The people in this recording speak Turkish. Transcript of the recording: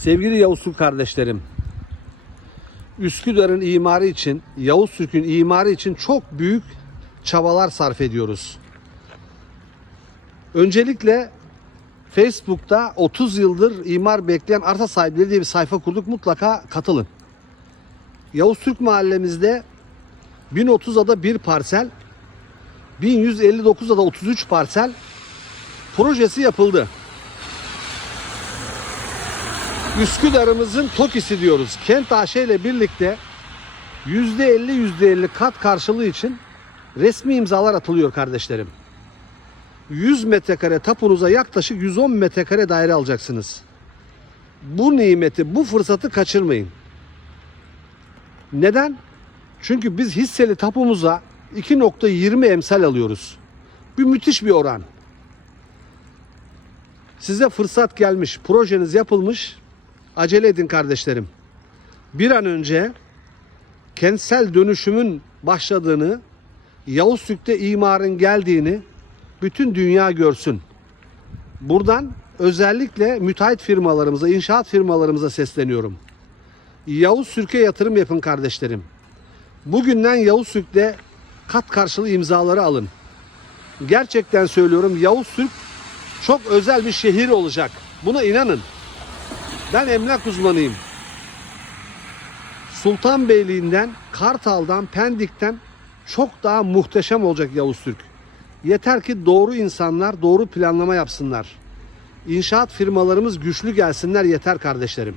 Sevgili Yavuz Türk kardeşlerim, Üsküdar'ın imarı için, Yavuz Türk'ün imarı için çok büyük çabalar sarf ediyoruz. Öncelikle Facebook'ta 30 yıldır imar bekleyen arsa sahipleri diye bir sayfa kurduk. Mutlaka katılın. Yavuz Türk mahallemizde 1030 ada bir parsel, 1159 ada 33 parsel projesi yapıldı. Üsküdar'ımızın TOKİ'si diyoruz. Kent AŞ ile birlikte %50 %50 kat karşılığı için resmi imzalar atılıyor kardeşlerim. 100 metrekare tapunuza yaklaşık 110 metrekare daire alacaksınız. Bu nimeti, bu fırsatı kaçırmayın. Neden? Çünkü biz hisseli tapumuza 2.20 emsal alıyoruz. Bir müthiş bir oran. Size fırsat gelmiş, projeniz yapılmış. Acele edin kardeşlerim. Bir an önce kentsel dönüşümün başladığını, Yavuz Türk'te imarın geldiğini bütün dünya görsün. Buradan özellikle müteahhit firmalarımıza, inşaat firmalarımıza sesleniyorum. Yavuz Türk'e yatırım yapın kardeşlerim. Bugünden Yavuz Türk'te kat karşılığı imzaları alın. Gerçekten söylüyorum Yavuz Türk çok özel bir şehir olacak. Buna inanın. Ben emlak uzmanıyım. Sultanbeyliğinden, Kartal'dan, Pendik'ten çok daha muhteşem olacak Yavuz Türk. Yeter ki doğru insanlar doğru planlama yapsınlar. İnşaat firmalarımız güçlü gelsinler yeter kardeşlerim.